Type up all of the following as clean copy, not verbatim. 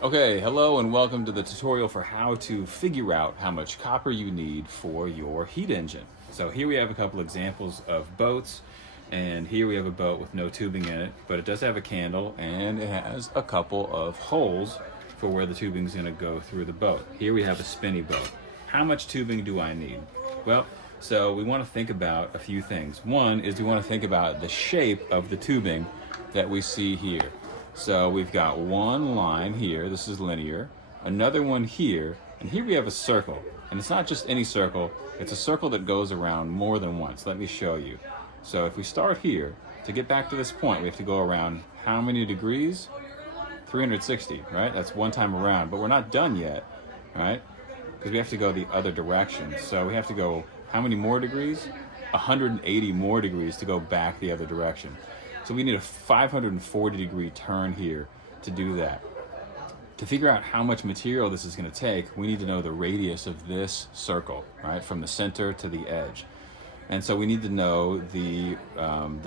Okay, hello and welcome to the tutorial for how to figure out how much copper you need for your heat engine. So here we have a couple examples of boats, and here we have a boat with no tubing in it, but it does have a candle and it has a couple of holes for where the tubing is going to go through the boat. Here we have a spinny boat. How much tubing do I need? Well, so we want to think about a few things. One is we want to think about the shape of the tubing that we see here. So we've got one line here, this is linear, another one here, and here we have a circle. And it's not just any circle, it's a circle that goes around more than once. Let me show you. So if we start here, to get back to this point, we have to go around how many degrees? 360, right? That's one time around, but we're not done yet, right? Because we have to go the other direction. So we have to go how many more degrees? 180 more degrees to go back the other direction. So we need a 540 degree turn here to do that. To figure out how much material this is going to take, we need to know the radius of this circle, right, from the center to the edge. And so we need to know the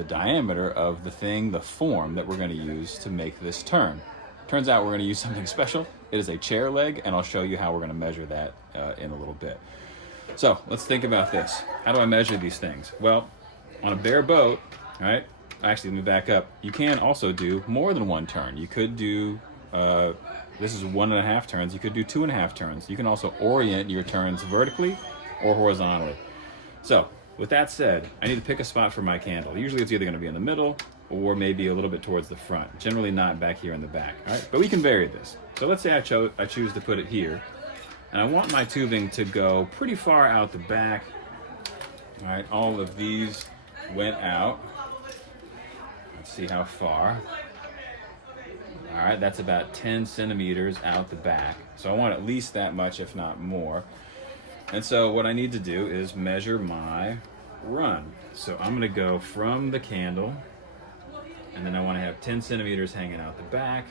diameter of the thing, the form that we're going to use to make this turn. Turns out we're going to use something special. It is a chair leg, and I'll show you how we're going to measure that in a little bit. So let's think about this. How do I measure these things? Well, on a bare boat, right? Actually, let me back up. You can also do more than one turn. You could do, this is 1.5 turns. You could do 2.5 turns. You can also orient your turns vertically or horizontally. So with that said, I need to pick a spot for my candle. Usually it's either going to be in the middle or maybe a little bit towards the front. Generally not back here in the back. All right, but we can vary this. So let's say I choose to put it here, and I want my tubing to go pretty far out the back. All right, all of these went out. Let's see how far. All right, that's about 10 centimeters out the back. So I want at least that much, if not more. And so what I need to do is measure my run. So I'm gonna go from the candle, and then I wanna have 10 centimeters hanging out the back.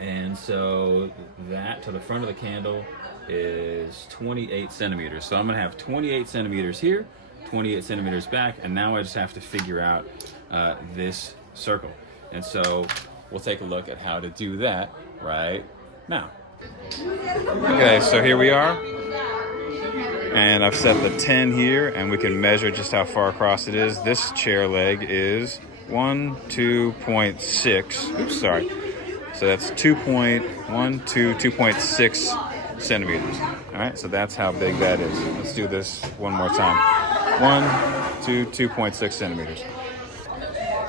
And so that to the front of the candle is 28 centimeters. So I'm gonna have 28 centimeters here, 28 centimeters back, and now I just have to figure out this circle. And so we'll take a look at how to do that right now. Okay, so here we are, and I've set the 10 here, and we can measure just how far across it is. This chair leg is 2.6. Oops, sorry. So that's 2.6 centimeters. All right, so that's how big that is. Let's do this one more time. 2.6 centimeters.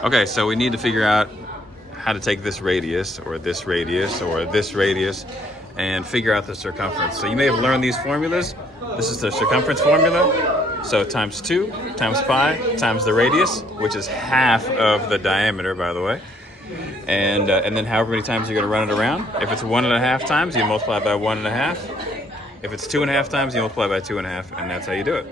Okay, so we need to figure out how to take this radius, or this radius, or this radius, and figure out the circumference. So you may have learned these formulas. This is the circumference formula. So times 2 times pi times the radius, which is half of the diameter, by the way. And then however many times you're going to run it around. If it's 1.5 times, you multiply by 1.5. If it's 2.5 times, you multiply by 2.5, and that's how you do it.